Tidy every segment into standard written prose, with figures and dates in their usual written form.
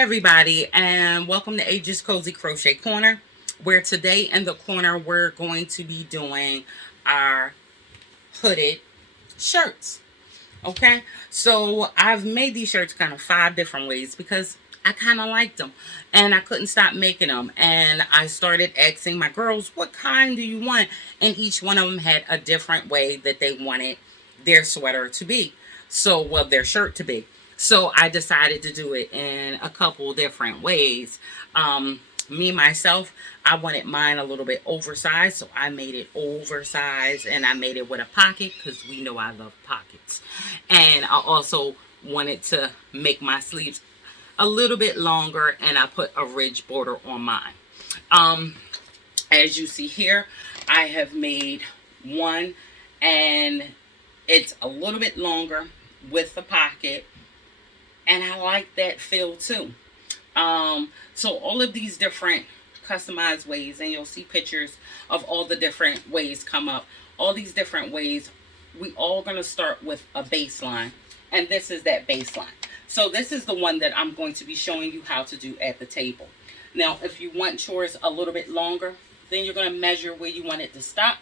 everybody, and welcome to Age's Cozy Crochet Corner, where today in the corner we're going to be doing our hooded shirts. Okay, so I've made these shirts kind of 5 different ways because I kind of liked them and I couldn't stop making them. And I started asking my girls, what kind do you want? And each one of them had a different way that they wanted their sweater to be. So, well, their shirt to be. So I decided to do it in a couple different ways. Me myself, I wanted mine a little bit oversized, so I made it oversized and I made it with a pocket because we know I love pockets. And I also wanted to make my sleeves a little bit longer, and I put a ridge border on mine. Um, as you see here, I have made one, and it's a little bit longer with the pocket, and I like that feel too. So all of these different customized ways, and you'll see pictures of all the different ways come up. All these different ways, we all gonna start with a baseline, and this is that baseline. So this is the one that I'm going to be showing you how to do at the table. Now, if you want yours a little bit longer, then you're gonna measure where you want it to stop,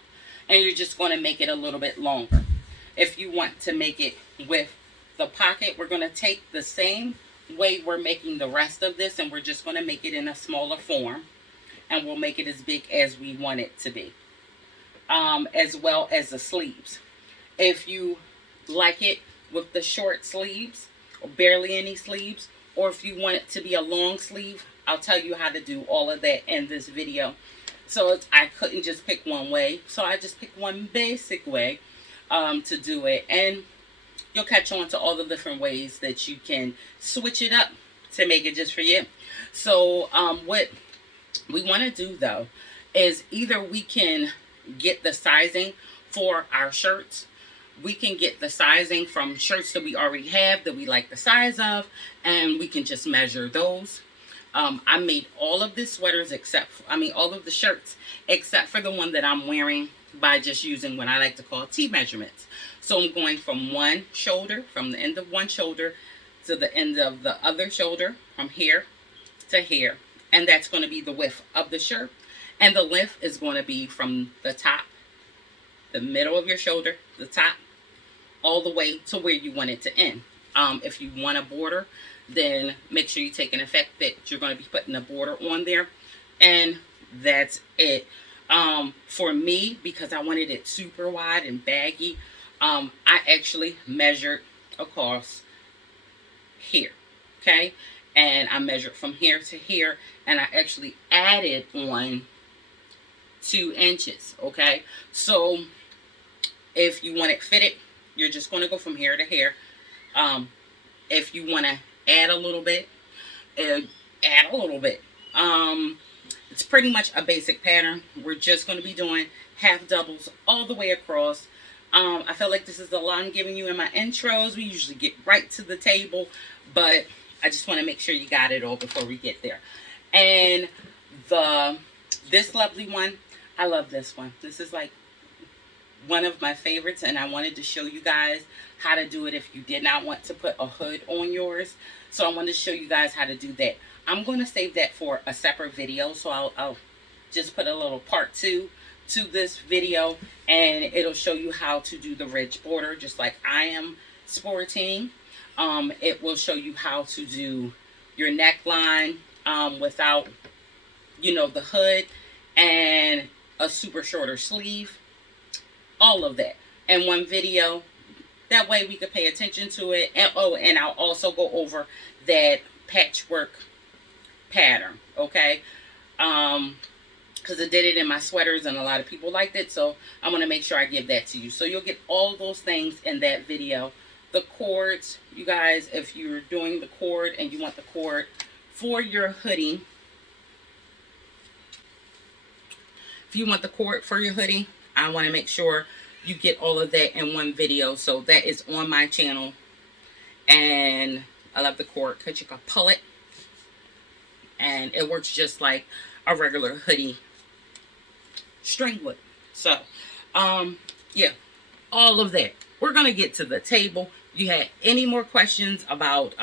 and you're just gonna make it a little bit longer. If you want to make it with the pocket, we're gonna take the same way we're making the rest of this, and we're just going to make it in a smaller form, and we'll make it as big as we want it to be, as well as the sleeves. If you like it with the short sleeves or barely any sleeves, or if you want it to be a long sleeve, I'll tell you how to do all of that in this video. So I couldn't just pick one way, so I just picked one basic way to do it, and you'll catch on to all the different ways that you can switch it up to make it just for you. So what we want to do though is either we can get the sizing for our shirts. We can get the sizing from shirts that we already have that we like the size of, and we can just measure those. I made all of the sweaters all of the shirts except for the one that I'm wearing by just using what I like to call T measurements. So I'm going from one shoulder, from the end of one shoulder to the end of the other shoulder, from here to here. And that's going to be the width of the shirt. And the length is going to be from the top, the middle of your shoulder, the top, all the way to where you want it to end. If you want a border, then make sure you take an effect that you're going to be putting a border on there. And that's it. For me, because I wanted it super wide and baggy, I actually measured across here, okay? And I measured from here to here, and I actually added on 2 inches, okay? So if you want it fitted, you're just going to go from here to here. If you want to add a little bit, add a little bit. It's pretty much a basic pattern. We're just going to be doing half doubles all the way across. I feel like this is a lot I'm giving you in my intros. We usually get right to the table, but I just want to make sure you got it all before we get there. And this lovely one, I love this one. This is like one of my favorites, and I wanted to show you guys how to do it if you did not want to put a hood on yours. So I wanted to show you guys how to do that. I'm going to save that for a separate video, so I'll just put a little part 2 to this video, and it'll show you how to do the ridge border just like I am sporting. It will show you how to do your neckline without, the hood, and a super shorter sleeve, all of that in one video. That way we could pay attention to it. And I'll also go over that patchwork pattern, okay? Because I did it in my sweaters and a lot of people liked it, so I want to make sure I give that to you. So you'll get all those things in that video. The cords, you guys, if you're doing the cord and you want the cord for your hoodie, I want to make sure you get all of that in one video. So that is on my channel, and I love the cord because you can pull it and it works just like a regular hoodie string would. So yeah, all of that. We're gonna get to the table. You had any more questions about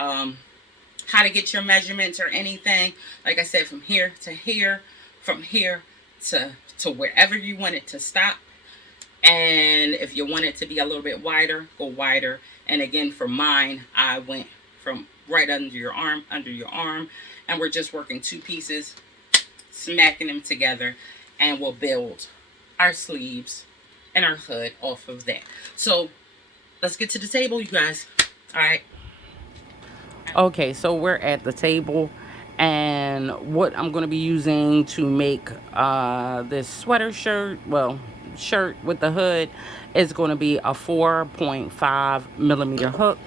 how to get your measurements or anything. Like I said, from here to here, from here to wherever you want it to stop. And if you want it to be a little bit wider, go wider. And again, for mine, I went from right under your arm, and we're just working two pieces, smacking them together, and we'll build our sleeves and our hood off of that. So let's get to the table, you guys. All right. Okay, so we're at the table, and what I'm going to be using to make this sweater shirt, well, shirt with the hood, is going to be a 4.5 millimeter hook.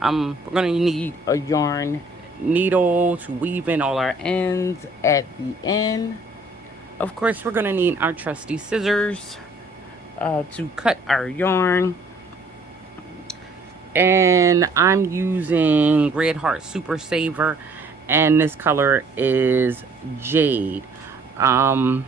We're going to need a yarn needle to weave in all our ends at the end. Of course, we're going to need our trusty scissors to cut our yarn. And I'm using Red Heart Super Saver, and this color is Jade. And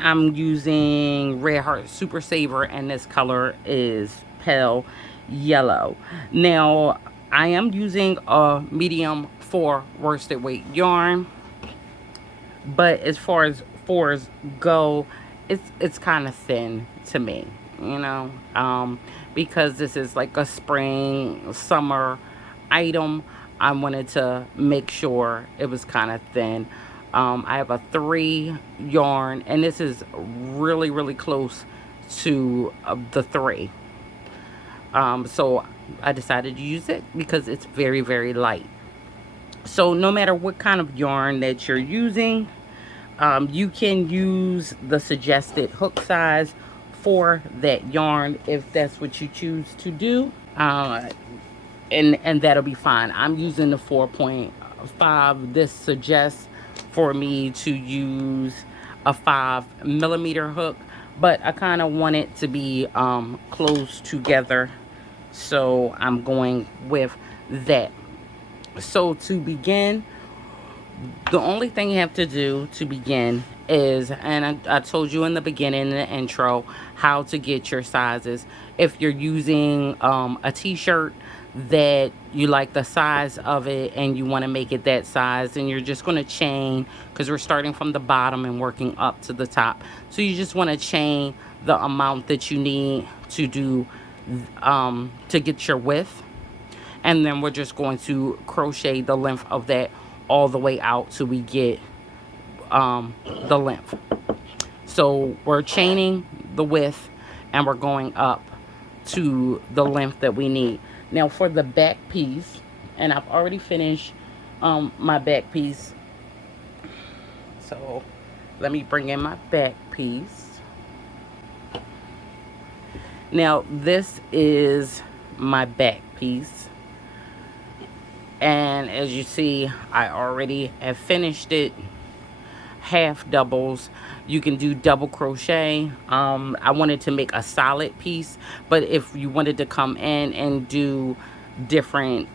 I'm using Red Heart Super Saver, and this color is Pale Yellow. Now, I am using a medium 4 worsted weight yarn, but as far as 4s go, it's kind of thin to me, you know, because this is like a spring summer item. I wanted to make sure it was kind of thin. I have a 3 yarn, and this is really close to the 3. So I decided to use it because it's very light. So no matter what kind of yarn that you're using, you can use the suggested hook size for that yarn if that's what you choose to do. And that'll be fine. I'm using the 4.5. This suggests for me to use a 5 millimeter hook, but I kind of want it to be close together, so I'm going with that. So to begin, the only thing you have to do to begin is, and I told you in the beginning, in the intro, how to get your sizes. If you're using a t-shirt that you like the size of it and you want to make it that size, and you're just going to chain, because we're starting from the bottom and working up to the top. So you just want to chain the amount that you need to do to get your width. And then we're just going to crochet the length of that all the way out till we get the length. So we're chaining the width, and we're going up to the length that we need. Now for the back piece, and I've already finished my back piece. So let me bring in my back piece. Now this is my back piece. And as you see, I already have finished it. Half doubles. You can do double crochet. I wanted to make a solid piece, but if you wanted to come in and do different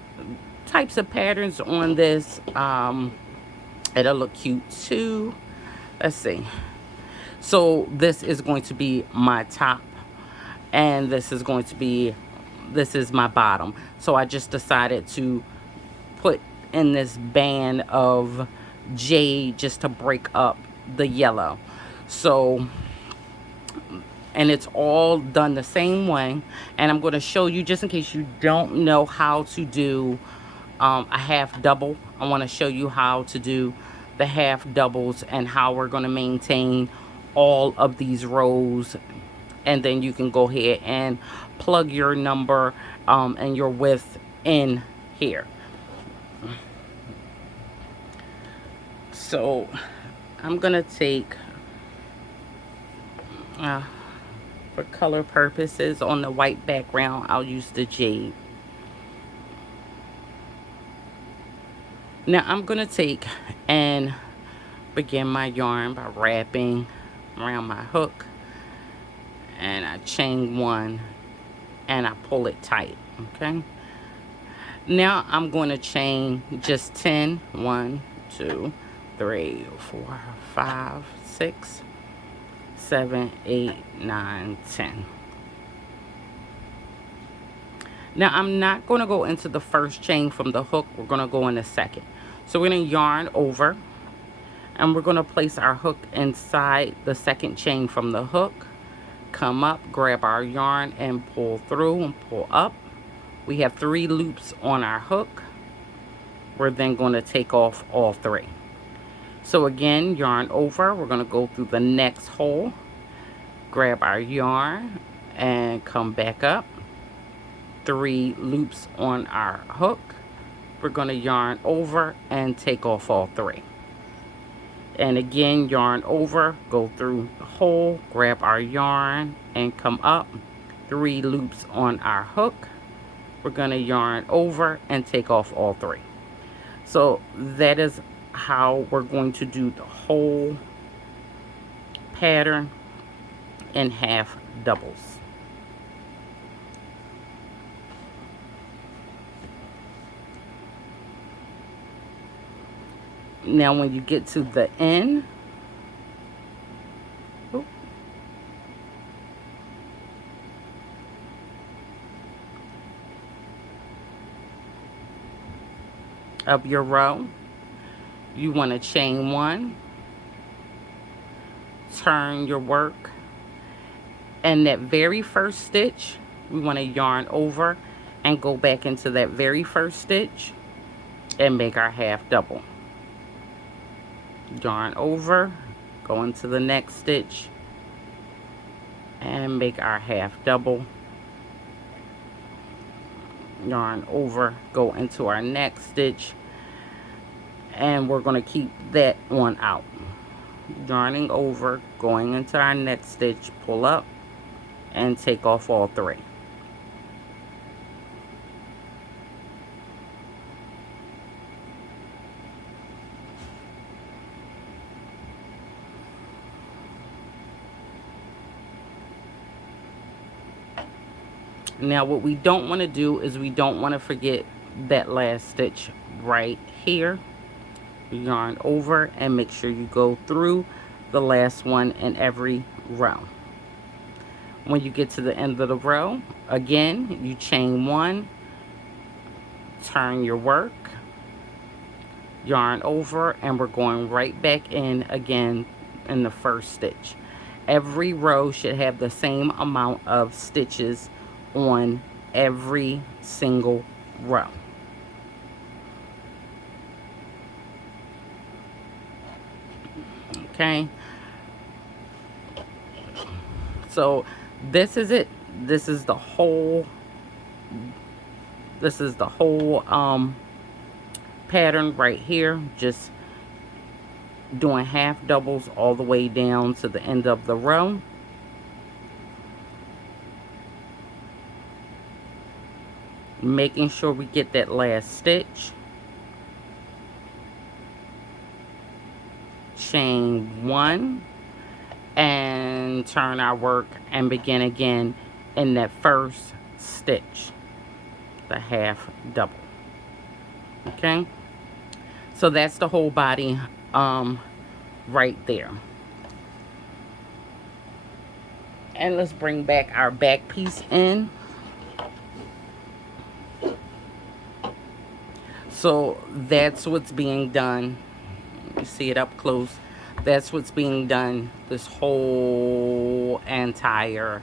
types of patterns on this, it'll look cute too. Let's see. So this is going to be my top, and this is my bottom. So I just decided to put in this band of jade just to break up the yellow. So, and it's all done the same way, and I'm going to show you, just in case you don't know how to do a half double. I want to show you how to do the half doubles and how we're going to maintain all of these rows, and then you can go ahead and plug your number and your width in here. So I'm gonna take, for color purposes, on the white background, I'll use the jade. Now I'm gonna take and begin my yarn by wrapping around my hook, and I chain 1 and I pull it tight. Okay, now I'm going to chain just 10. 1, 2, 3, 4, 5, 6, 7, 8, 9, 10. Now I'm not going to go into the first chain from the hook. We're going to go in the second. So we're going to yarn over, and we're going to place our hook inside the second chain from the hook. Come up, grab our yarn and pull through and pull up. We have 3 loops on our hook. We're then going to take off all 3. So again, yarn over, we're going to go through the next hole, grab our yarn and come back up. 3 loops on our hook. We're going to yarn over and take off all 3. And again, yarn over, go through the hole, grab our yarn and come up. 3 loops on our hook. We're going to yarn over and take off all 3. So that is how we're going to do the whole pattern in half doubles. Now when you get to the end, of your row, you want to chain 1, turn your work, and that very first stitch we want to yarn over and go back into that very first stitch and make our half double. Yarn over, go into the next stitch and make our half double. Yarn over, go into our next stitch, and we're going to keep that one out. Yarning over, going into our next stitch, pull up and take off all 3. Now what we don't want to do is we don't want to forget that last stitch right here. Yarn over and make sure you go through the last one in every row. When you get to the end of the row, again, you chain 1, turn your work, yarn over, and we're going right back in again in the first stitch. Every row should have the same amount of stitches on every single row. Okay, so this is it. This is the whole pattern right here. Just doing half doubles all the way down to the end of the row. Making sure we get that last stitch. Chain 1 and turn our work and begin again in that first stitch, the half double. Okay, so that's the whole body right there. And let's bring back our back piece in. So that's what's being done. You see it up close. That's what's being done this whole entire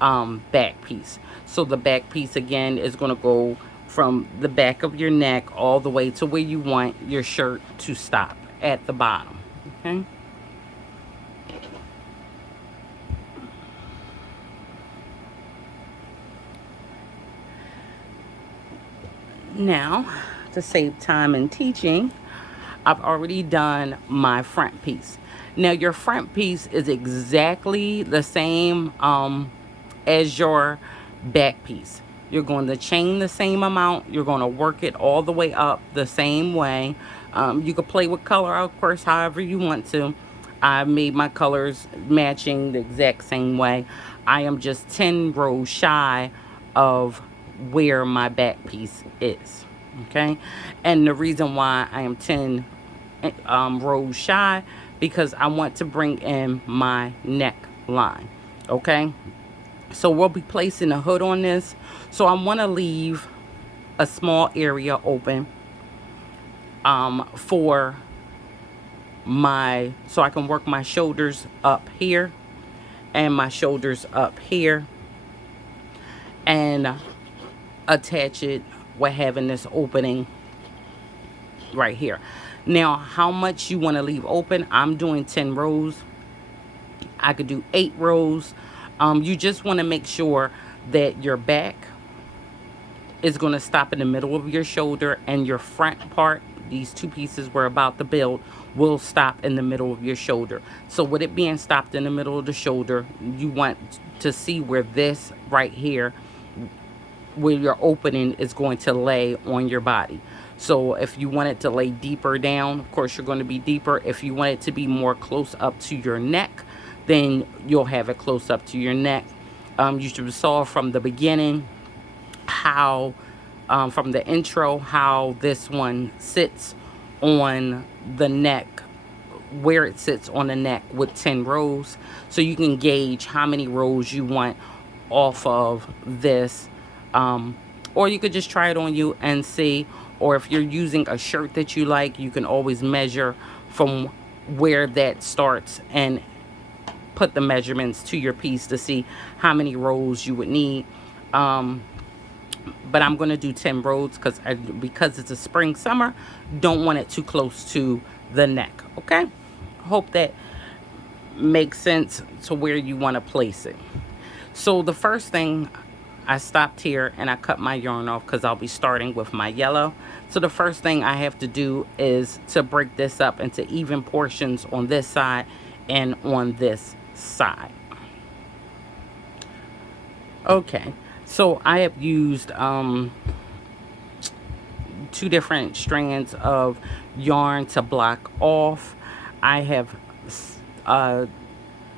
back piece. So the back piece again is going to go from the back of your neck all the way to where you want your shirt to stop at the bottom. Okay, now to save time in teaching, I've already done my front piece. Now your front piece is exactly the same as your back piece. You're going to chain the same amount. You're going to work it all the way up the same way. You could play with color, of course, however you want to. I made my colors matching the exact same way. I am just 10 rows shy of where my back piece is. Okay, and the reason why I am 10 rows shy, because I want to bring in my neckline. Okay, So we'll be placing a hood on this. So I want to leave a small area open for my, so I can work my shoulders up here and my shoulders up here, and attach it with having this opening right here. Now, how much you want to leave open? I'm doing 10 rows. I could do 8 rows. You just want to make sure that your back is going to stop in the middle of your shoulder, and your front part, these two pieces we're about to build, will stop in the middle of your shoulder. So with it being stopped in the middle of the shoulder, you want to see where this right here, where your opening is going to lay on your body. So if you want it to lay deeper down, of course you're going to be deeper. If you want it to be more close up to your neck, then you'll have it close up to your neck. You should saw from the beginning how, from the intro, how this one sits on the neck, where it sits on the neck with 10 rows. So you can gauge how many rows you want off of this. Or you could just try it on you and see. Or if you're using a shirt that you like, you can always measure from where that starts and put the measurements to your piece to see how many rows you would need. But I'm going to do 10 rows because it's a spring summer, don't want it too close to the neck. Okay, hope that makes sense to where you want to place it. So the first thing, I stopped here and I cut my yarn off because I'll be starting with my yellow. So the first thing I have to do is to break this up into even portions on this side and on this side. Okay, so I have used 2 different strands of yarn to block off. I have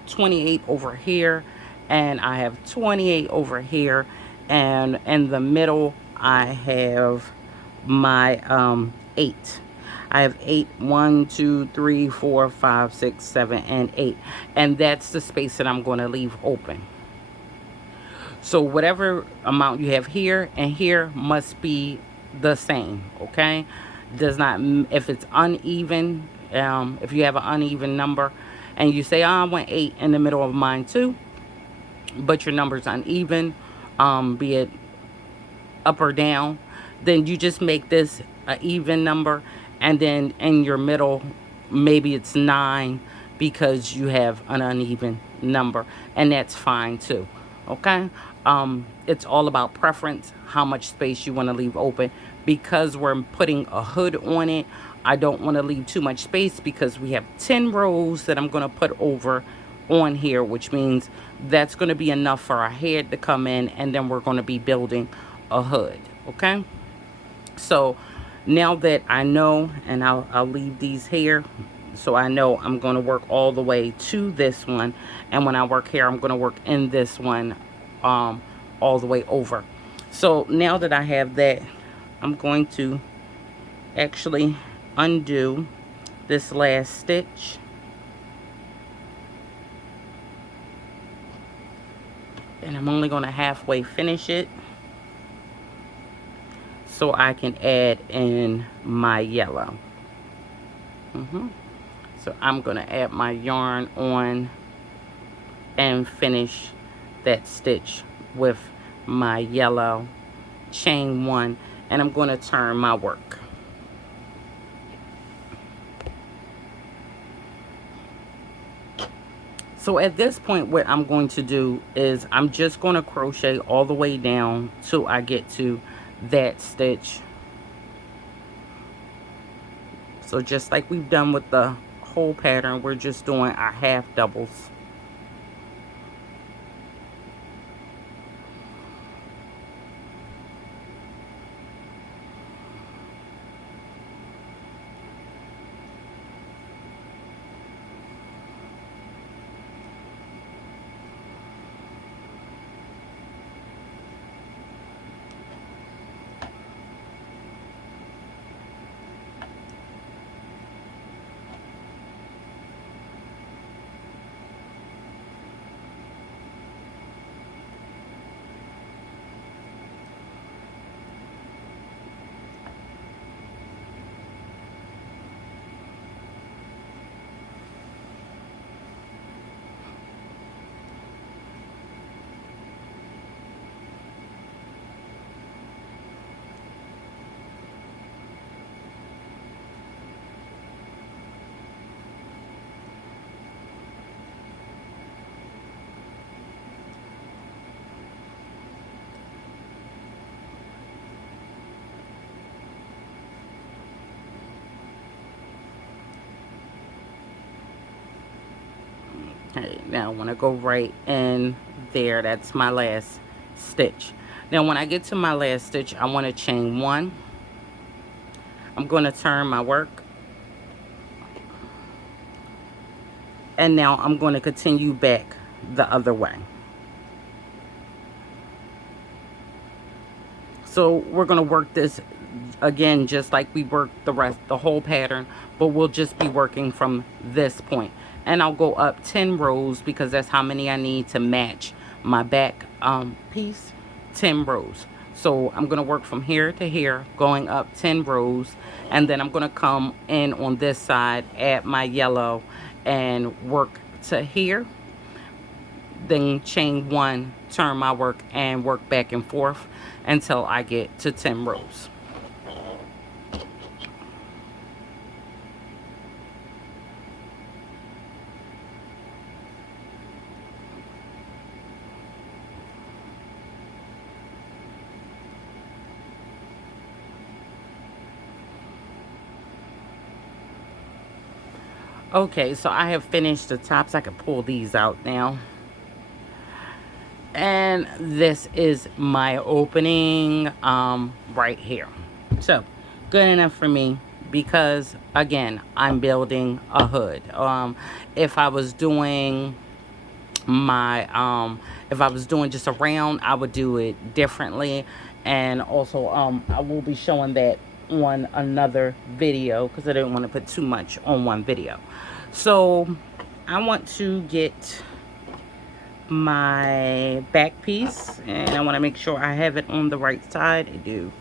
28 over here, and I have 28 over here, and in the middle I have my 8. I have 8, 1, 2, 3, 4, 5, 6, 7, and 8, and that's the space that I'm going to leave open. So whatever amount you have here and here must be the same, okay? Does not, if it's uneven, if you have an uneven number and you say, oh, I want 8 in the middle of mine too, but your number's uneven, be it up or down, then you just make this an even number, and then in your middle, maybe it's 9 because you have an uneven number, and that's fine too. Okay, it's all about preference, how much space you want to leave open. Because we're putting a hood on it, I don't want to leave too much space because we have 10 rows that I'm going to put over on here, which means that's going to be enough for our head to come in, and then we're going to be building a hood. Okay, so now that I know, and I'll leave these here, so I know I'm going to work all the way to this one, and when I work here I'm going to work in this one all the way over. So now that I have that, I'm going to actually undo this last stitch, and I'm only going to halfway finish it so I can add in my yellow. So I'm going to add my yarn on and finish that stitch with my yellow, chain 1, and I'm going to turn my work. So at this point, what I'm going to do is I'm just going to crochet all the way down till I get to that stitch. So just like we've done with the whole pattern, we're just doing our half doubles. Okay, now I want to go right in there. That's my last stitch. Now when I get to my last stitch, I want to chain one. I'm going to turn my work, and now I'm going to continue back the other way. So we're going to work this again just like we worked the whole pattern, but we'll just be working from this point. And I'll go up 10 rows because that's how many I need to match my back piece. 10 rows. So I'm going to work from here to here, going up 10 rows, and then I'm going to come in on this side, add my yellow, and work to here, then chain one, turn my work, and work back and forth until I get to 10 rows. Okay, so I have finished the tops. I can pull these out now. And this is my opening right here. So, good enough for me because, again, I'm building a hood. If I was doing my, if I was doing just a round, I would do it differently. And also, I will be showing that on another video because I didn't want to put too much on one video. So I want to get my back piece, and I want to make sure I have it on the right side. I do.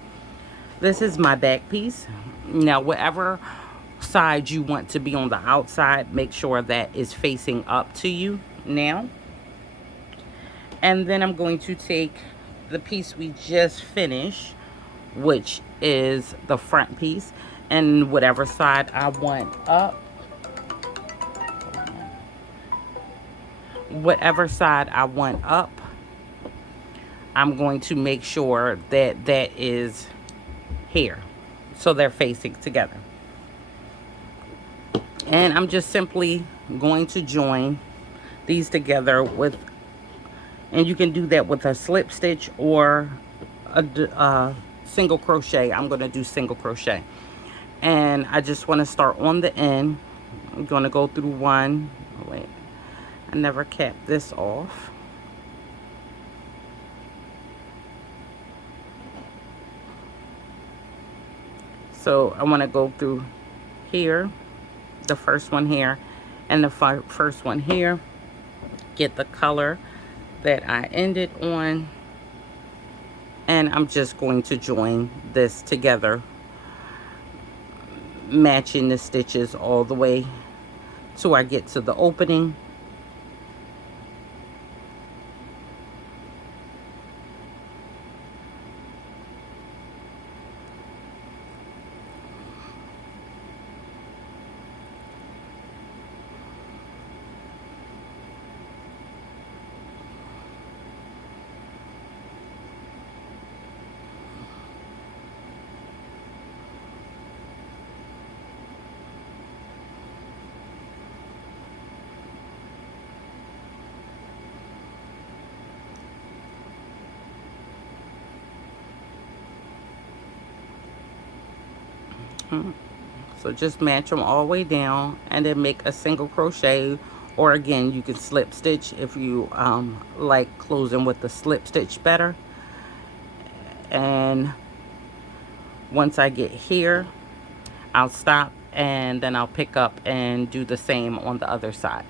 This is my back piece. Now whatever side you want to be on the outside, make sure that is facing up to you now. And then I'm going to take the piece we just finished, which is the front piece, and whatever side I want up, whatever side I want up, I'm going to make sure that that is here, so they're facing together. And I'm just simply going to join these together with, and you can do that with a slip stitch or a single crochet. I'm going to do single crochet, and I just want to start on the end. I'm going to go through one. Oh, wait, I never capped this off. So I want to go through here, the first one here, and the first one here. Get the color that I ended on, and I'm just going to join this together, matching the stitches all the way till I get to the opening. So just match them all the way down and then make a single crochet, or again you can slip stitch if you like closing with the slip stitch better. And once I get here, I'll stop, and then I'll pick up and do the same on the other side.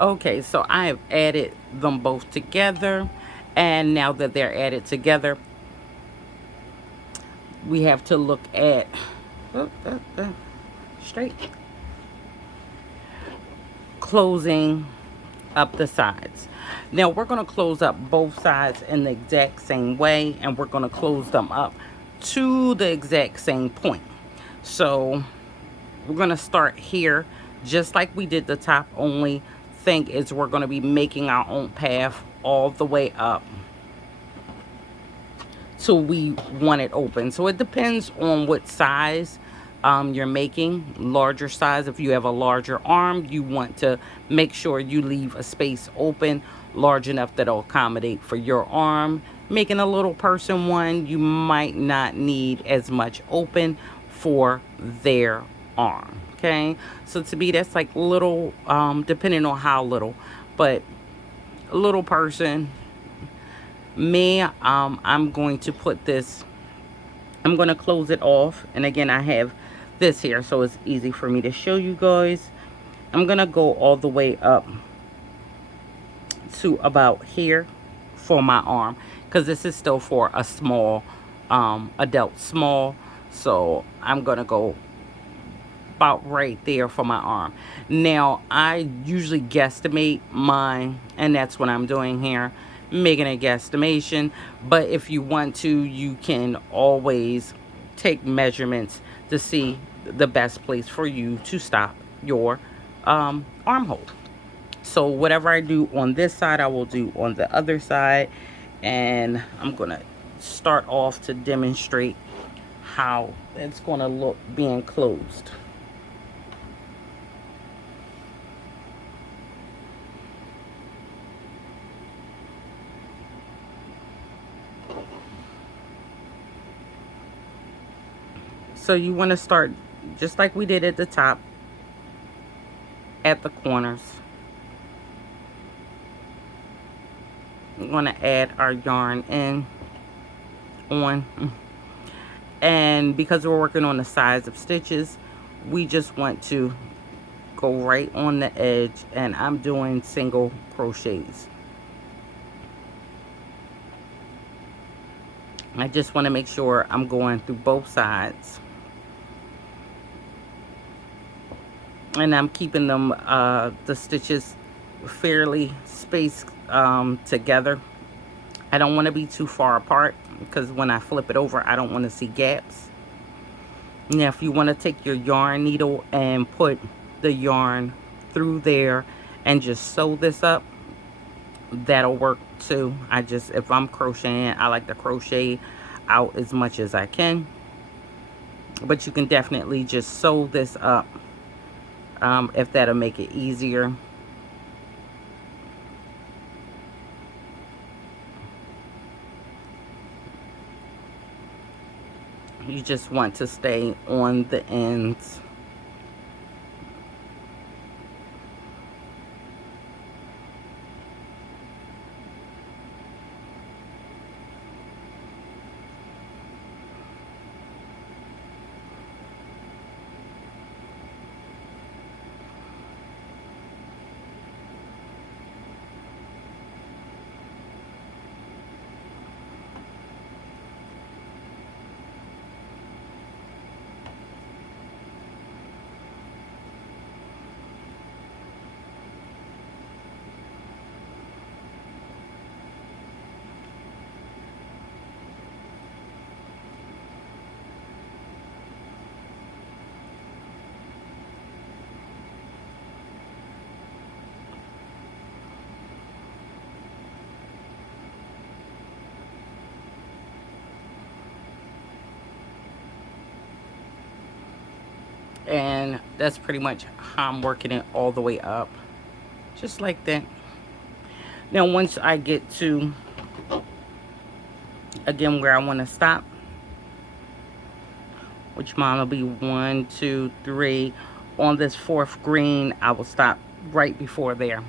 Okay, so I have added them both together, and now that they're added together, we have to look at straight, closing up the sides. Now we're going to close up both sides in the exact same way, and we're going to close them up to the exact same point. So we're going to start here just like we did the top. Only thing is we're going to be making our own path all the way up till we want it open. So it depends on what size you're making, larger size. If you have a larger arm, you want to make sure you leave a space open large enough that'll accommodate for your arm. Making a little person one, you might not need as much open for their arm. Okay, so to me that's like little, depending on how little, but a little person. Me, I'm going to put this, I'm going to close it off, and again I have this here so it's easy for me to show you guys. I'm going to go all the way up to about here for my arm, because this is still for a small, adult small, so I'm going to go about right there for my arm. Now I usually guesstimate mine, and that's what I'm doing here, making a guesstimation. But if you want to, you can always take measurements to see the best place for you to stop your armhole. So whatever I do on this side, I will do on the other side, and I'm gonna start off to demonstrate how it's gonna look being closed. So you want to start just like we did at the top, at the corners. We're going to add our yarn in on, and because we're working on the size of stitches, we just want to go right on the edge, and I'm doing single crochets. I just want to make sure I'm going through both sides, and I'm keeping them the stitches fairly spaced together. I don't want to be too far apart, because when I flip it over I don't want to see gaps. Now if you want to take your yarn needle and put the yarn through there and just sew this up, that'll work too. If I'm crocheting, I like to crochet out as much as I can, but you can definitely just sew this up if that'll make it easier. You just want to stay on the ends. And that's pretty much how I'm working it all the way up, just like that. Now once I get to, again, where I want to stop, which mine will be 1, 2, 3, on this fourth green, I will stop right before there,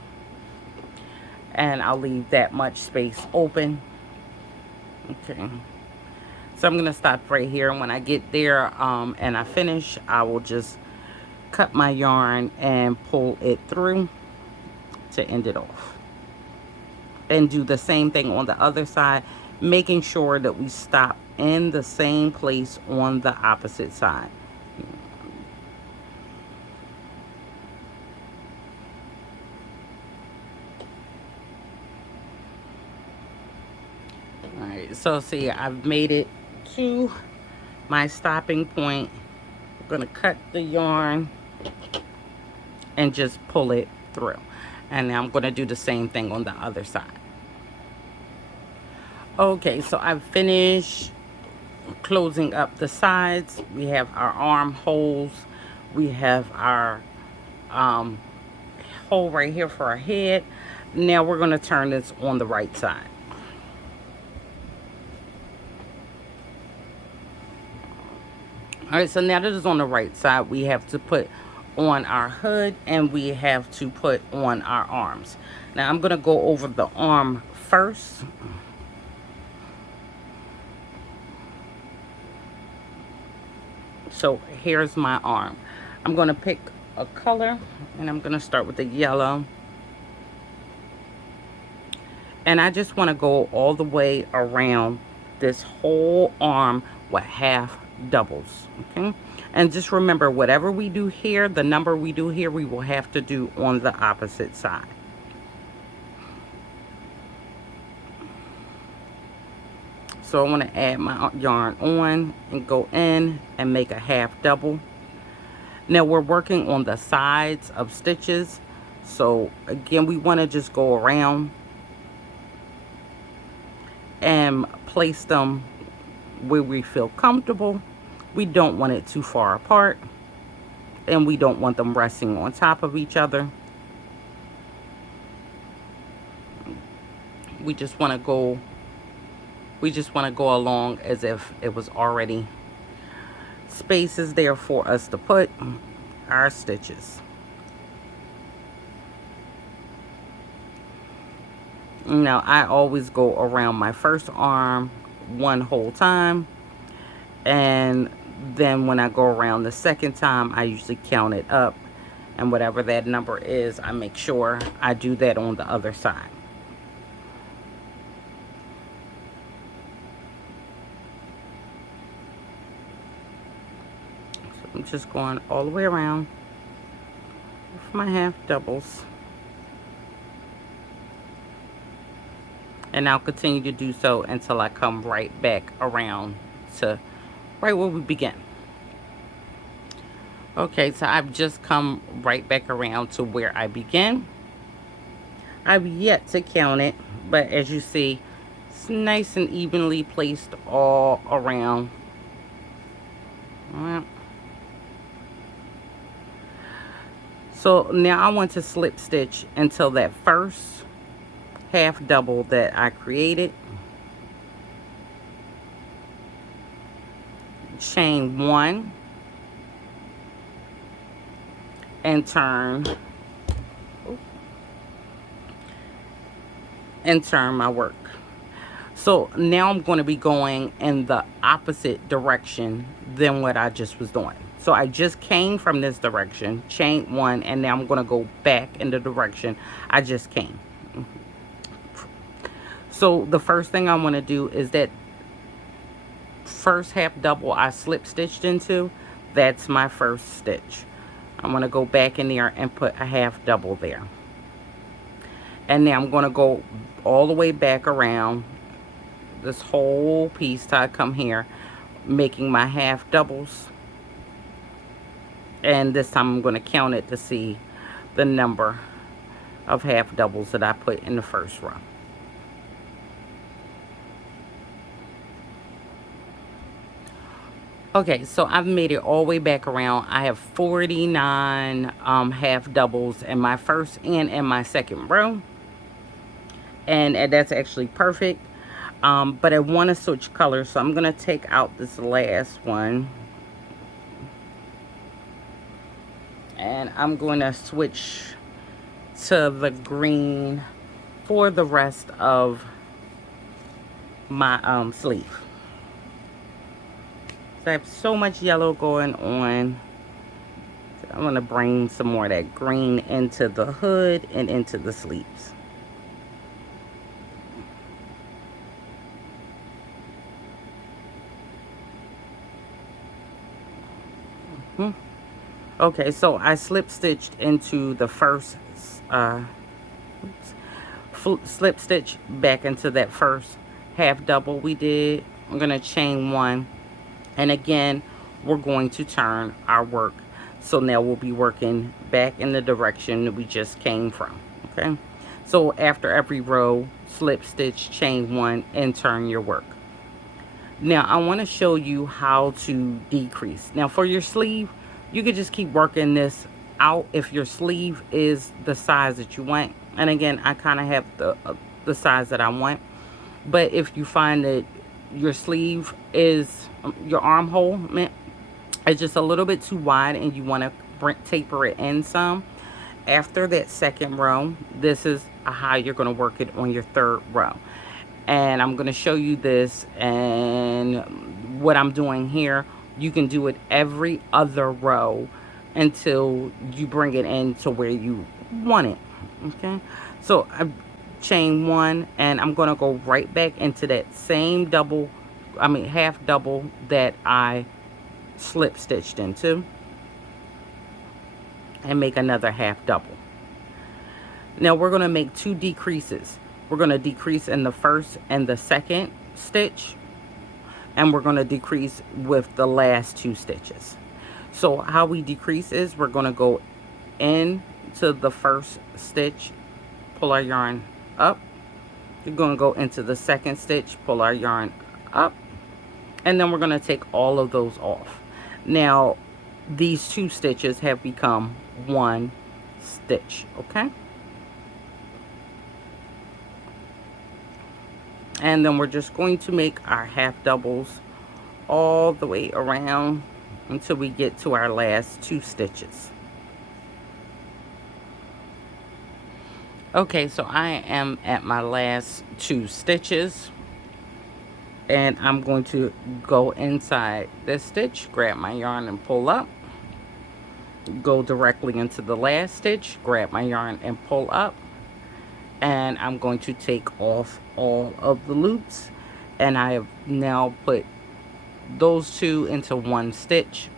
and I'll leave that much space open. Okay, so I'm gonna stop right here, and when I get there and I finish, I will just cut my yarn and pull it through to end it off, and do the same thing on the other side, making sure that we stop in the same place on the opposite side. All right, so see, I've made it to my stopping point. I'm gonna cut the yarn and just pull it through, and now I'm gonna do the same thing on the other side. Okay, so I've finished closing up the sides. We have our armholes. We have our hole right here for our head. Now we're going to turn this on the right side. All right, so now that it's on the right side, we have to put on our hood and we have to put on our arms. Now I'm going to go over the arm first. So here's my arm. I'm going to pick a color and I'm going to start with the yellow. And I just want to go all the way around this whole arm with half doubles, okay? And just remember, whatever we do here, the number we do here, we will have to do on the opposite side. So I want to add my yarn on and go in and make a half double. Now we're working on the sides of stitches. So again, we want to just go around and place them where we feel comfortable. We don't want it too far apart, and we don't want them resting on top of each other. We just want to go along as if it was already spaces there for us to put our stitches. Now I always go around my first arm one whole time, and then when I go around the second time, I usually count it up, and whatever that number is, I make sure I do that on the other side. So I'm just going all the way around with my half doubles. And I'll continue to do so until I come right back around to right where we began. Okay, so I've just come right back around to where I began. I've yet to count it, but as you see, it's nice and evenly placed all around. So now I want to slip stitch until that first half double that I created. Chain one and turn my work. So now I'm going to be going in the opposite direction than what I just was doing. So I just came from this direction, chain one, and now I'm going to go back in the direction I just came. So the first thing I want to do is that first half double I slip stitched into, that's my first stitch. I'm going to go back in there and put a half double there. And now I'm going to go all the way back around this whole piece till I come here, making my half doubles. And this time I'm going to count it to see the number of half doubles that I put in the first row. Okay, so I've made it all the way back around. I have 49 half doubles in my first and in my second row. And that's actually perfect. But I want to switch colors, so I'm going to take out this last one. And I'm going to switch to the green for the rest of my sleeve. So I have so much yellow going on. I'm going to bring some more of that green into the hood and into the sleeves. Okay, so I slip stitched into the first slip stitch back into that first half double we did. I'm going to chain one, and again we're going to turn our work. So now we'll be working back in the direction that we just came from. Okay, so after every row, slip stitch, chain one, and turn your work. Now I want to show you how to decrease. Now for your sleeve, you could just keep working this out if your sleeve is the size that you want. And again, I kind of have the size that I want. But if you find that your sleeve is your armhole is just a little bit too wide and you want to taper it in some, after that second row, this is how you're going to work it on your third row. And I'm going to show you this, and what I'm doing here, you can do it every other row until you bring it in to where you want it. Okay, so I chain one, and I'm going to go right back into that same half double that I slip stitched into, and make another half double. Now we're going to make two decreases. We're going to decrease in the first and the second stitch, and we're going to decrease with the last two stitches. So how we decrease is we're going to go into the first stitch, pull our yarn up. We're going to go into the second stitch, pull our yarn up, and then we're going to take all of those off. Now these two stitches have become one stitch. Okay, and then we're just going to make our half doubles all the way around until we get to our last two stitches. Okay, so I am at my last two stitches, and I'm going to go inside this stitch, grab my yarn and pull up, go directly into the last stitch, grab my yarn and pull up, and I'm going to take off all of the loops, and I have now put those two into one stitch.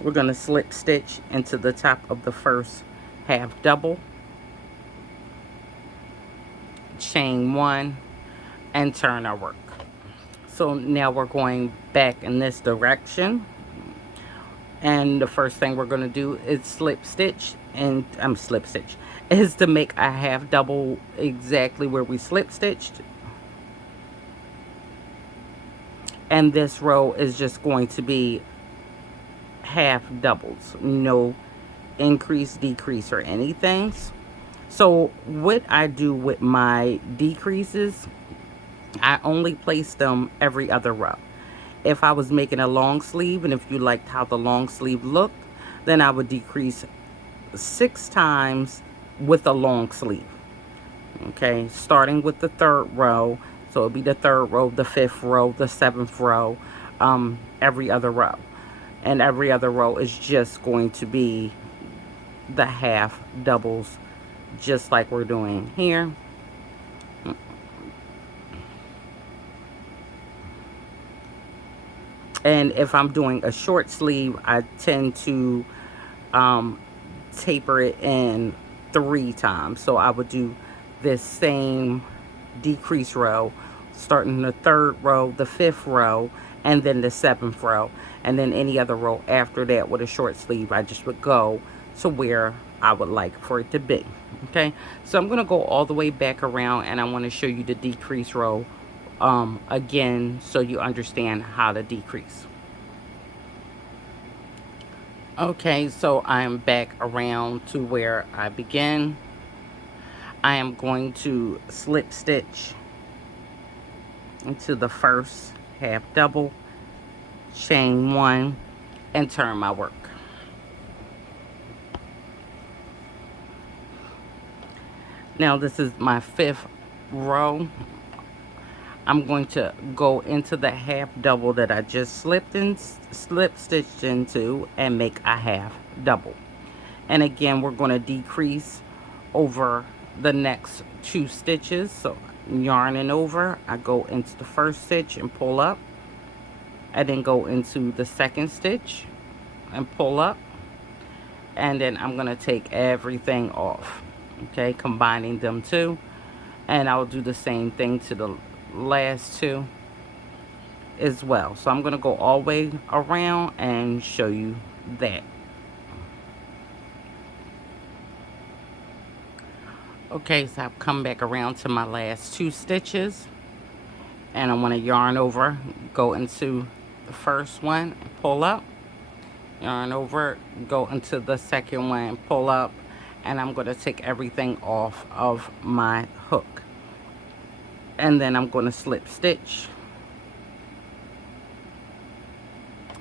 We're going to slip stitch into the top of the first half double, chain one, and turn our work. So now we're going back in this direction, and the first thing we're going to do is slip stitch, and slip stitch is to make a half double exactly where we slip stitched, and this row is just going to be half doubles, no increase, decrease, or anything. So what I do with my decreases, I only place them every other row. If I was making a long sleeve, and if you liked how the long sleeve looked, then I would decrease 6 times with a long sleeve. Okay, starting with the third row. So it'll be the third row, the fifth row, the seventh row, every other row. And every other row is just going to be the half doubles, just like we're doing here. And if I'm doing a short sleeve, I tend to taper it in 3 times. So I would do this same decrease row, starting the third row, the fifth row, and then the seventh row. And then any other row after that with a short sleeve, I just would go to where I would like for it to be. Okay, so I'm going to go all the way back around, and I want to show you the decrease row again, so you understand how to decrease. Okay, so I'm back around to where I began. I am going to slip stitch into the first half double, chain one, and turn my work. Now this is my fifth row. I'm going to go into the half double that I just slip stitched into and make a half double. And again, we're going to decrease over the next 2 stitches. So yarning over, I go into the first stitch and pull up, and then go into the second stitch and pull up, and then I'm going to take everything off. Okay, combining them two, and I'll do the same thing to the last 2 as well. So I'm going to go all the way around and show you that. Okay, so I've come back around to my last 2 stitches, And I want to yarn over, go into the first one, pull up, yarn over, go into the second one, pull up, and I'm going to take everything off of my hook. And then I'm going to slip stitch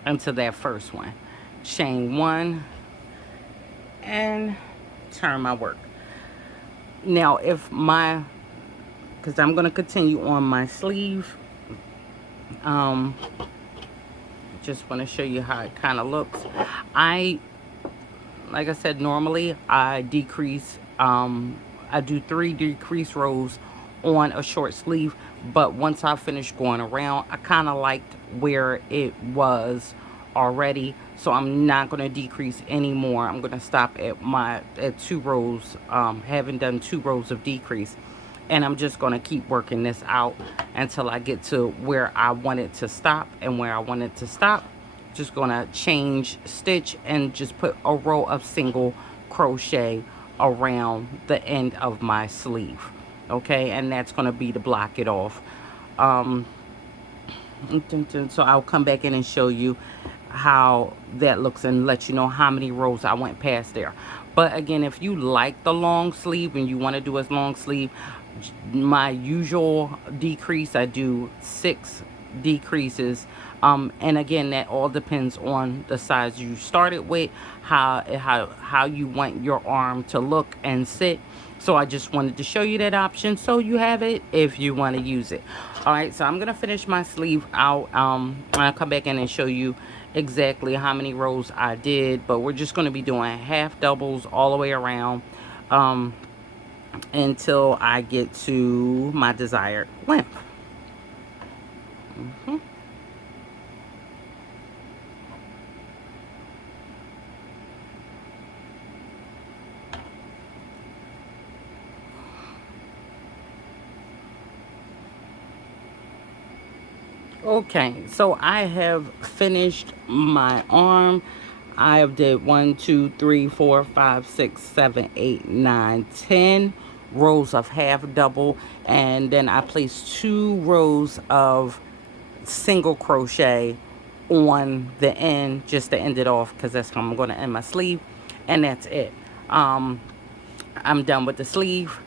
into that first one, chain one, and turn my work. Now if my, because I'm going to continue on my sleeve, just want to show you how it kind of looks. Like I said, normally I decrease, I do 3 decrease rows on a short sleeve, but once I finished going around, I kind of liked where it was already, so I'm not going to decrease anymore. I'm going to stop at 2 rows, having done 2 rows of decrease, and I'm just going to keep working this out until I get to where I want it to stop. And where I want it to stop, just gonna change stitch and just put a row of single crochet around the end of my sleeve. Okay, and that's gonna be to block it off. So I'll come back in and show you how that looks and let you know how many rows I went past there. But again, if you like the long sleeve and you want to do a long sleeve, my usual decrease, I do 6 decreases, and again, that all depends on the size you started with, how you want your arm to look and sit. So I just wanted to show you that option so you have it if you want to use it. All right, so I'm gonna finish my sleeve out. I'll come back in and show you exactly how many rows I did, but we're just going to be doing half doubles all the way around, until I get to my desired length. Okay, so I have finished my arm. I have did 1, 2, 3, 4, 5, 6, 7, 8, 9, 10 rows of half double, and then I placed 2 rows of single crochet on the end just to end it off, because that's how I'm going to end my sleeve, and that's it. I'm done with the sleeve.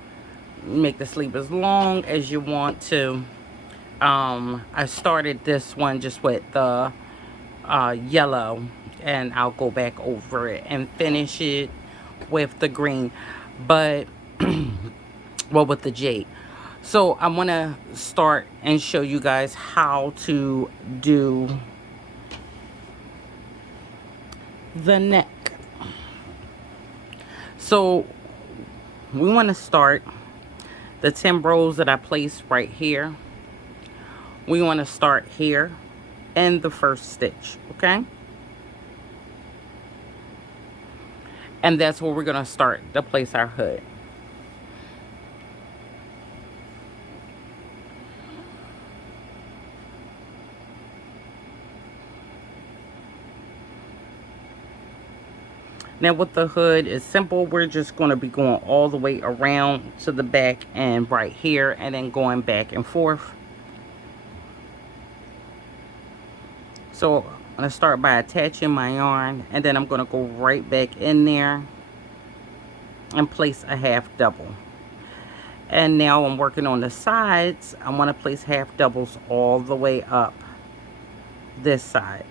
Make the sleeve as long as you want to. I started this one just with the yellow, and I'll go back over it and finish it with the green, but well, with the jade. So I want to start and show you guys how to do the neck. So we want to start the 10 rows that I placed right here. We want to start here in the first stitch, okay? And that's where we're going to start to place our hood. Now with the hood, it's simple. We're just going to be going all the way around to the back and right here, and then going back and forth. So I'm going to start by attaching my yarn, and then I'm going to go right back in there and place a half double. And now I'm working on the sides. I want to place half doubles all the way up this side.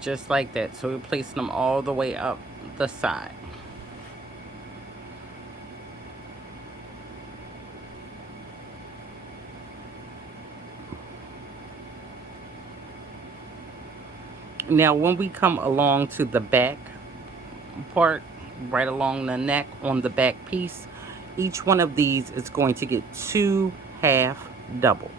Just like that. So we place them all the way up the side. Now when we come along to the back part, right along the neck on the back piece, each one of these is going to get 2 half doubles.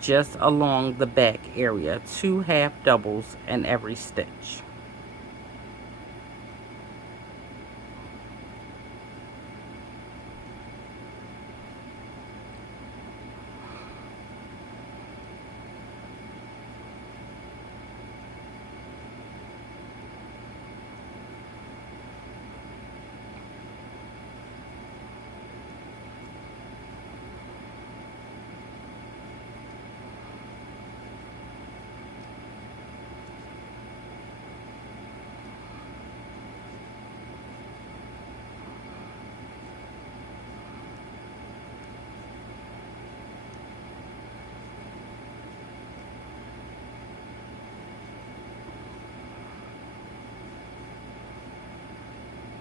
Just along the back area, 2 half doubles in every stitch.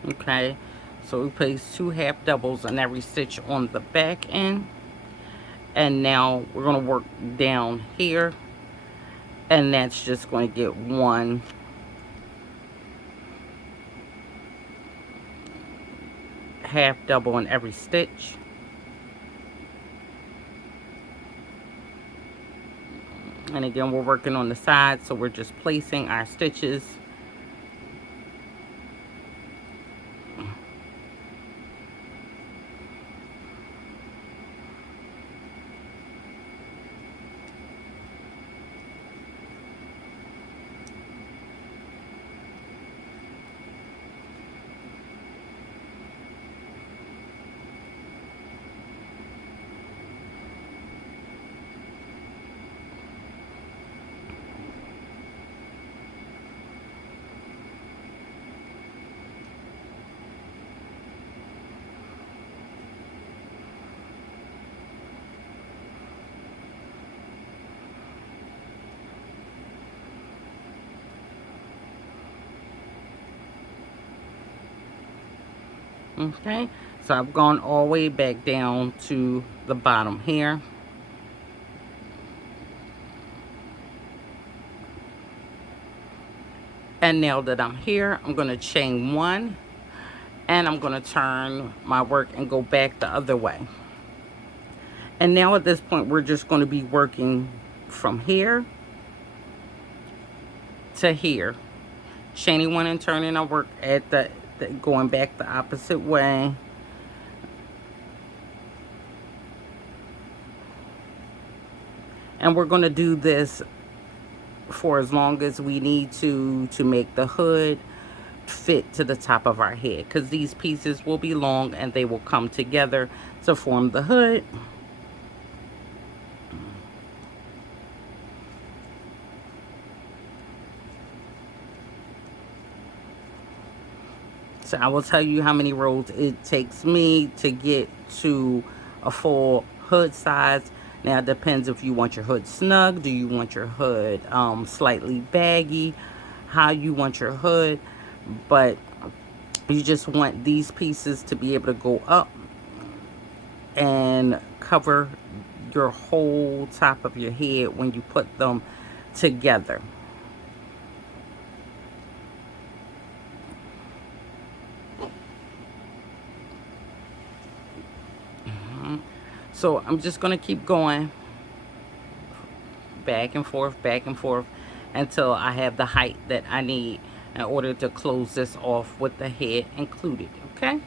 Okay, so we place 2 half doubles in every stitch on the back end, and now we're going to work down here, and that's just going to get 1 half double in every stitch. And again, we're working on the side, so we're just placing our stitches. Okay, so I've gone all the way back down to the bottom here. And now that I'm here, I'm going to chain 1, and I'm going to turn my work and go back the other way. And now at this point, we're just going to be working from here to here, chaining 1 and turning our work at the going back the opposite way. And we're going to do this for as long as we need to make the hood fit to the top of our head, because these pieces will be long and they will come together to form the hood. So I will tell you how many rows it takes me to get to a full hood size. Now it depends if you want your hood snug, do you want your hood slightly baggy, how you want your hood, but you just want these pieces to be able to go up and cover your whole top of your head when you put them together. So I'm just going to keep going back and forth until I have the height that I need in order to close this off with the head included. Okay.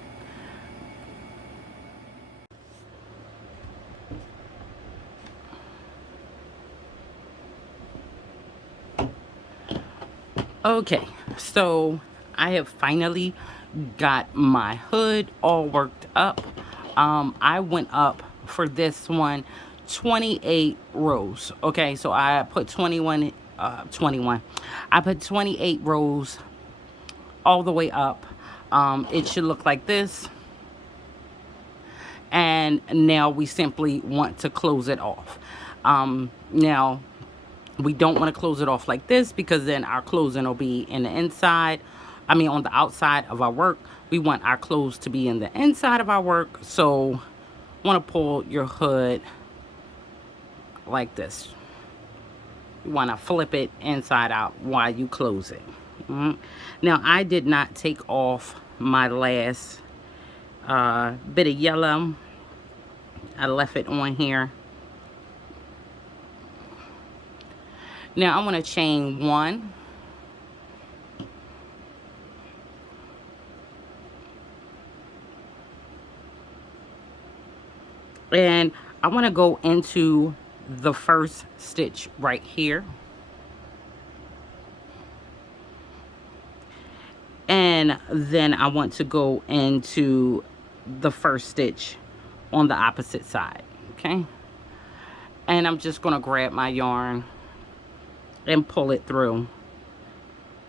Okay, so I have finally got my hood all worked up. I went up for this one 28 rows. Okay, so I put 21 I put 28 rows all the way up. It should look like this, and now we simply want to close it off. Now we don't want to close it off like this, because then our closing will be in the inside, I mean on the outside of our work. We want our clothes to be in the inside of our work. So want to pull your hood like this. You want to flip it inside out while you close it. Now, I did not take off my last bit of yellow. I left it on here. Now, I want to chain 1. And I want to go into the first stitch right here. And then I want to go into the first stitch on the opposite side, okay? And I'm just gonna grab my yarn and pull it through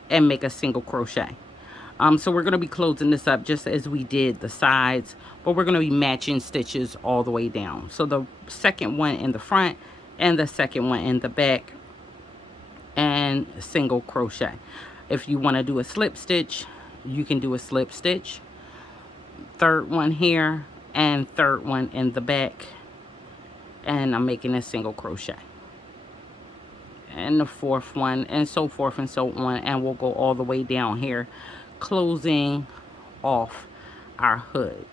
and make a single crochet. So we're gonna be closing this up just as we did the sides, but we're gonna be matching stitches all the way down. So the second one in the front and the second one in the back, and single crochet. If you want to do a slip stitch, you can do a slip stitch. Third one here and third one in the back, and I'm making a single crochet. And the fourth one, and so forth and so on, and we'll go all the way down here, closing off our hood.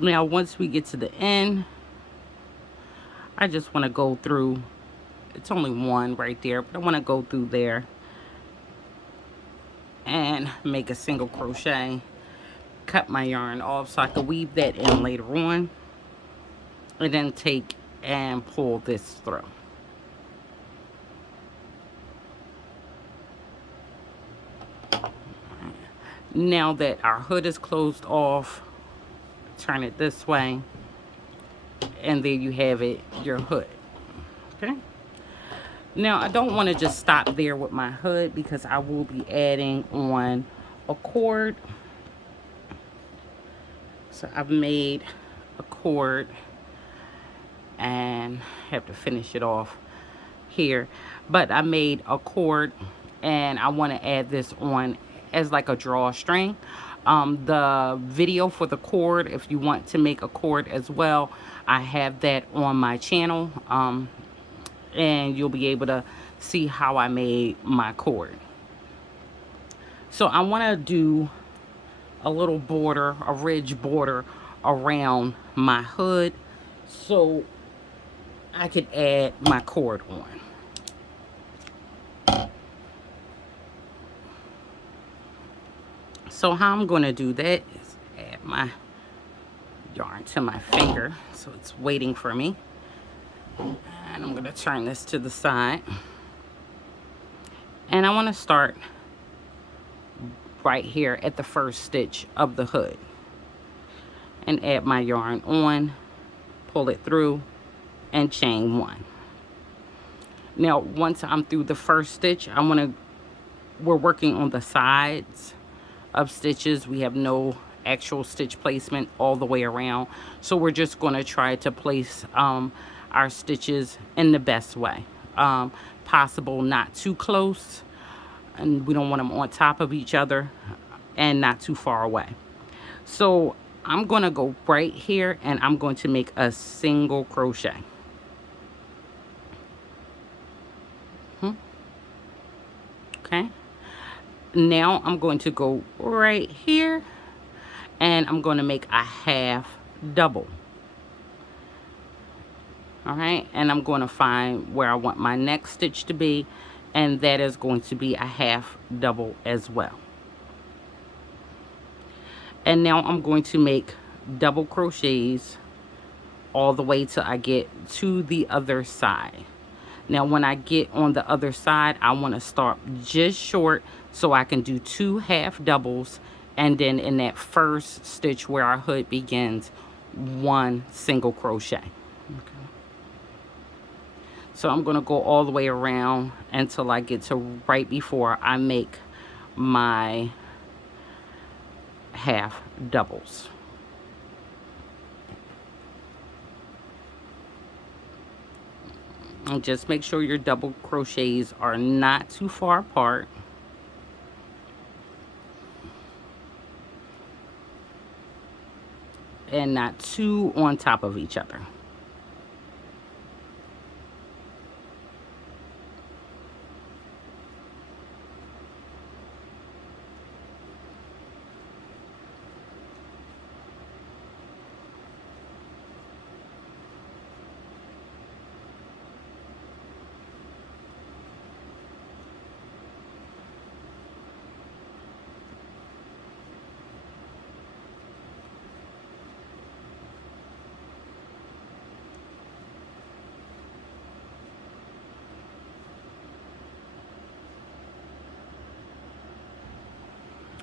Now, once we get to the end, I just want to go through, it's only one right there, but I want to go through there and make a single crochet, cut my yarn off so I can weave that in later on, and then take and pull this through. Now that our hood is closed off, turn it this way, and there you have it, your hood. Okay, now I don't want to just stop there with my hood, because I will be adding on a cord. So I've made a cord and have to finish it off here, but I made a cord and I want to add this on as like a drawstring. The video for the cord, if you want to make a cord as well, I have that on my channel, and you'll be able to see how I made my cord. So I want to do a little border, a ridge border around my hood, so I could add my cord on. So how I'm going to do that is add my yarn to my finger, so it's waiting for me. And I'm going to turn this to the side. And I want to start right here at the first stitch of the hood. And add my yarn on, pull it through, and chain 1. Now, once I'm through the first stitch, we're working on the sides of stitches. We have no actual stitch placement all the way around, so we're just going to try to place our stitches in the best way possible, not too close and we don't want them on top of each other and not too far away. So I'm going to go right here and I'm going to make a single crochet. Okay. Now I'm going to go right here and I'm going to make a half double. All right, and I'm going to find where I want my next stitch to be, and that is going to be a half double as well. And now I'm going to make double crochets all the way till I get to the other side. Now when I get on the other side, I want to start just short so I can do 2 half doubles, and then in that first stitch where our hood begins, 1 single crochet. Okay. So I'm going to go all the way around until I get to right before I make my half doubles. And just make sure your double crochets are not too far apart. And not too on top of each other.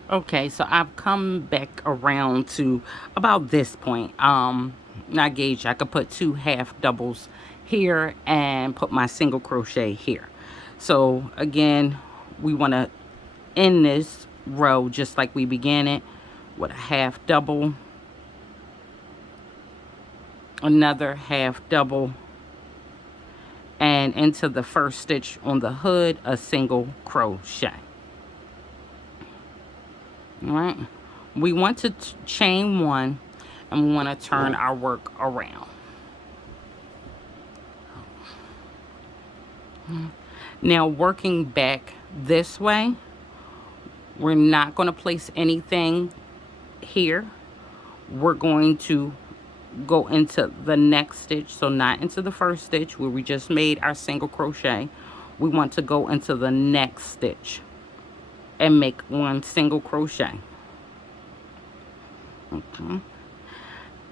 Okay, so I've come back around to about this point. I gauge I could put 2 half doubles here and put my single crochet here. So again, we want to end this row just like we began it with a half double, another half double, and into the first stitch on the hood, a single crochet. All right, we want to chain 1 and we want to turn our work around. Now working back this way, we're not going to place anything here. We're going to go into the next stitch, so not into the first stitch where we just made our single crochet. We want to go into the next stitch and make 1 single crochet. Okay.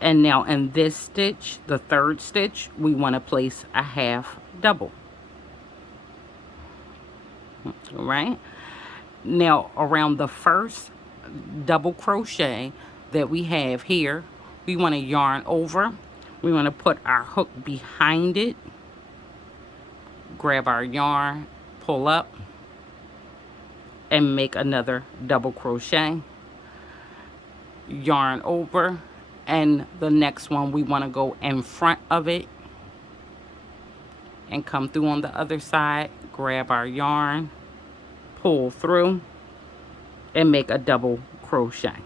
And now in this stitch, the third stitch, we want to place a half double. All right. Now around the first double crochet that we have here, we want to yarn over. We want to put our hook behind it, grab our yarn, pull up, and make another double crochet, yarn over, and the next one we want to go in front of it and come through on the other side, grab our yarn, pull through, and make a double crochet.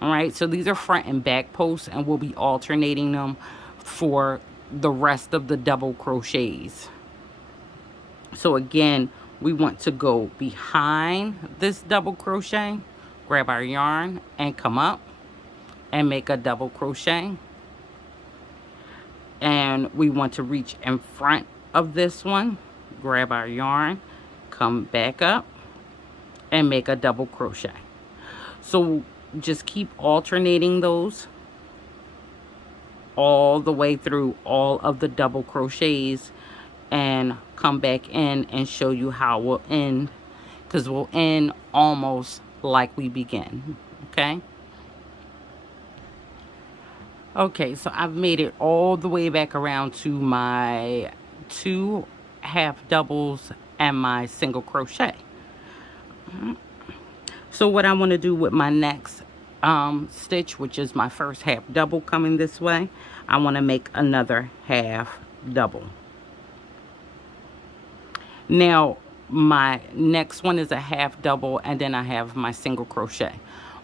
All right, so these are front and back posts, and we'll be alternating them for the rest of the double crochets. So again, we want to go behind this double crochet, grab our yarn and come up and make a double crochet. And we want to reach in front of this one, grab our yarn, come back up and make a double crochet. So just keep alternating those all the way through all of the double crochets, and come back in and show you how we'll end, because we'll end almost like we begin. Okay, so I've made it all the way back around to my 2 half doubles and my single crochet. So what I want to do with my next stitch, which is my first half double coming this way, I want to make another half double. Now my next one is a half double, and then I have my single crochet.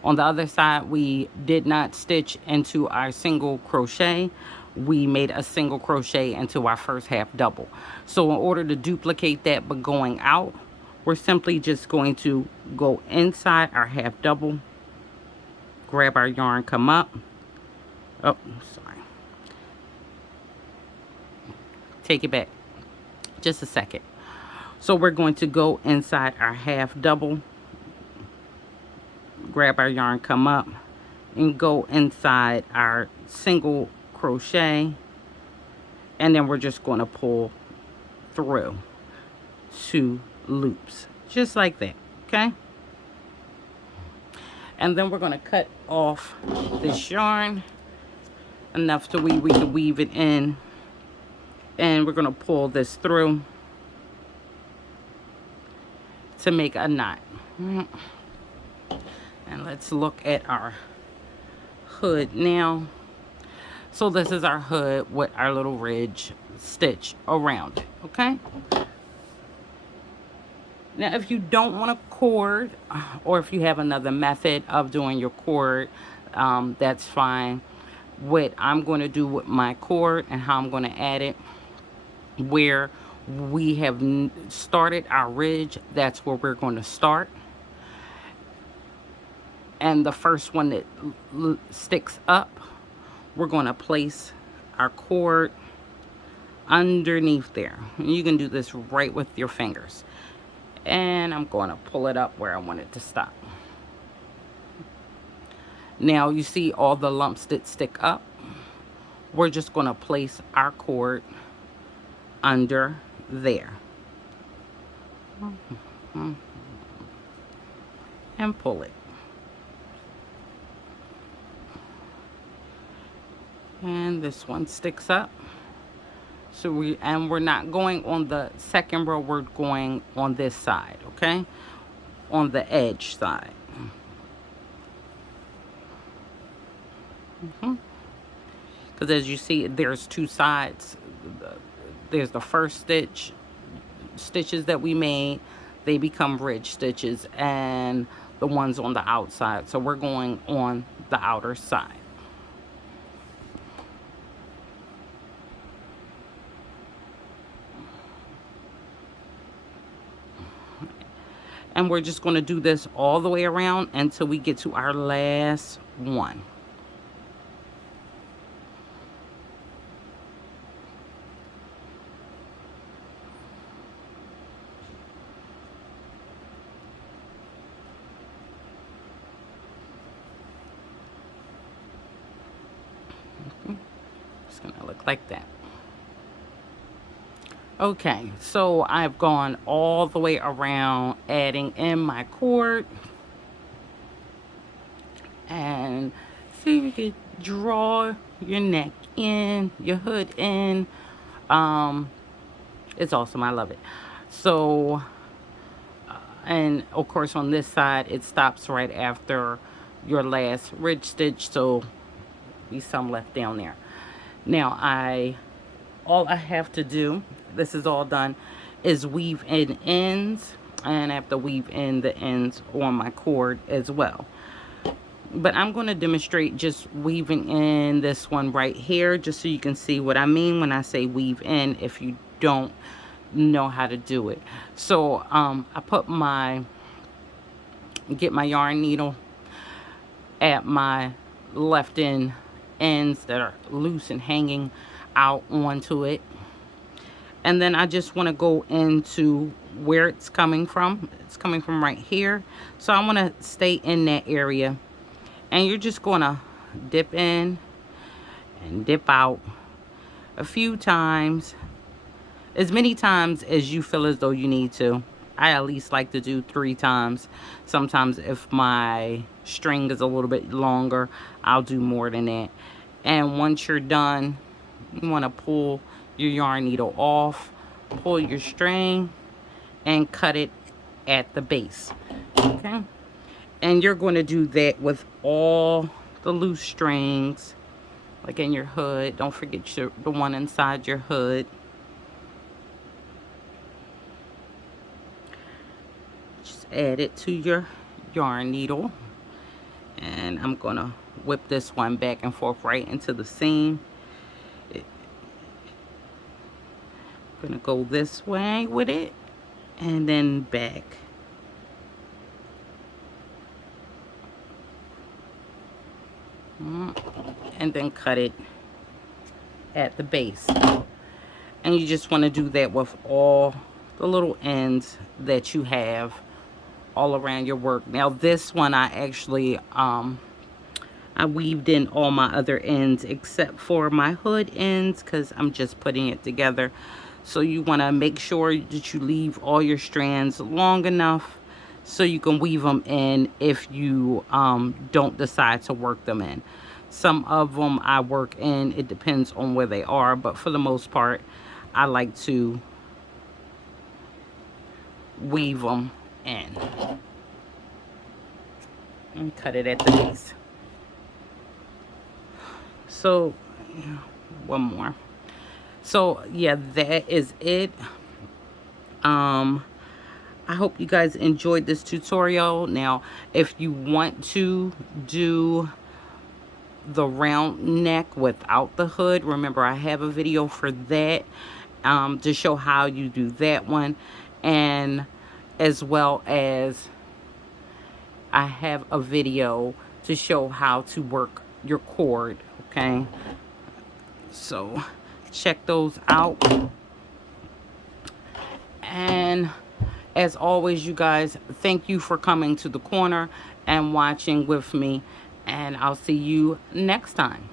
On the other side, we did not stitch into our single crochet. We made a single crochet into our first half double. So in order to duplicate that but going out, we're simply just going to go inside our half double, grab our yarn, come up. Oh, sorry. Take it back just a second. So we're going to go inside our half double, grab our yarn, come up, and go inside our single crochet, and then we're just going to pull through 2 loops just like that. Okay, and then we're going to cut off this yarn enough so we can weave it in, and we're going to pull this through to make a knot. And let's look at our hood now. So this is our hood with our little ridge stitch around it. Okay, now if you don't want a cord, or if you have another method of doing your cord, that's fine. What I'm going to do with my cord and how I'm going to add it, where we have started our ridge, that's where we're going to start. And the first one that sticks up, we're going to place our cord underneath there. You can do this right with your fingers. And I'm going to pull it up where I want it to stop. Now you see all the lumps that stick up. We're just going to place our cord under there. And pull it. And this one sticks up. So we're not going on the second row, we're going on this side, okay? On the edge side. Because as you see, there's 2 sides. There's the first stitches that we made, they become ridge stitches, and the ones on the outside. So we're going on the outer side. And we're just going to do this all the way around until we get to our last one. It's going to look like that. Okay, so I've gone all the way around, adding in my cord. And see if you can draw your neck in, your hood in. It's awesome, I love it. So, and of course on this side, it stops right after your last ridge stitch, so be some left down there. Now all I have to do, this is all done, is weave in ends, and I have to weave in the ends on my cord as well. But I'm going to demonstrate just weaving in this one right here, just so you can see what I mean when I say weave in, if you don't know how to do it. So I get my yarn needle at my left ends that are loose and hanging out onto it, and then I just want to go into where it's coming from. It's coming from right here, so I want to stay in that area, and you're just going to dip in and dip out a few times, as many times as you feel as though you need to. I at least like to do 3 times. Sometimes if my string is a little bit longer, I'll do more than that. And once you're done, you want to pull your yarn needle off, pull your string, and cut it at the base. Okay? And you're going to do that with all the loose strings, like in your hood. Don't forget the one inside your hood. add it to your yarn needle. And I'm gonna whip this one back and forth right into the seam. Gonna go this way with it and then back. And then cut it at the base. And you just want to do that with all the little ends that you have all around your work. Now this one I actually I weaved in all my other ends except for my hood ends because I'm just putting it together. So you want to make sure that you leave all your strands long enough so you can weave them in if you don't decide to work them in. Some of them I work in, it depends on where they are, but for the most part I like to weave them in and cut it at the base. So one more. So yeah, that is it. I hope you guys enjoyed this tutorial. Now if you want to do the round neck without the hood, remember I have a video for that, to show how you do that one, and as well as I have a video to show how to work your cord. Okay, so check those out. And as always, you guys, thank you for coming to the corner and watching with me, and I'll see you next time.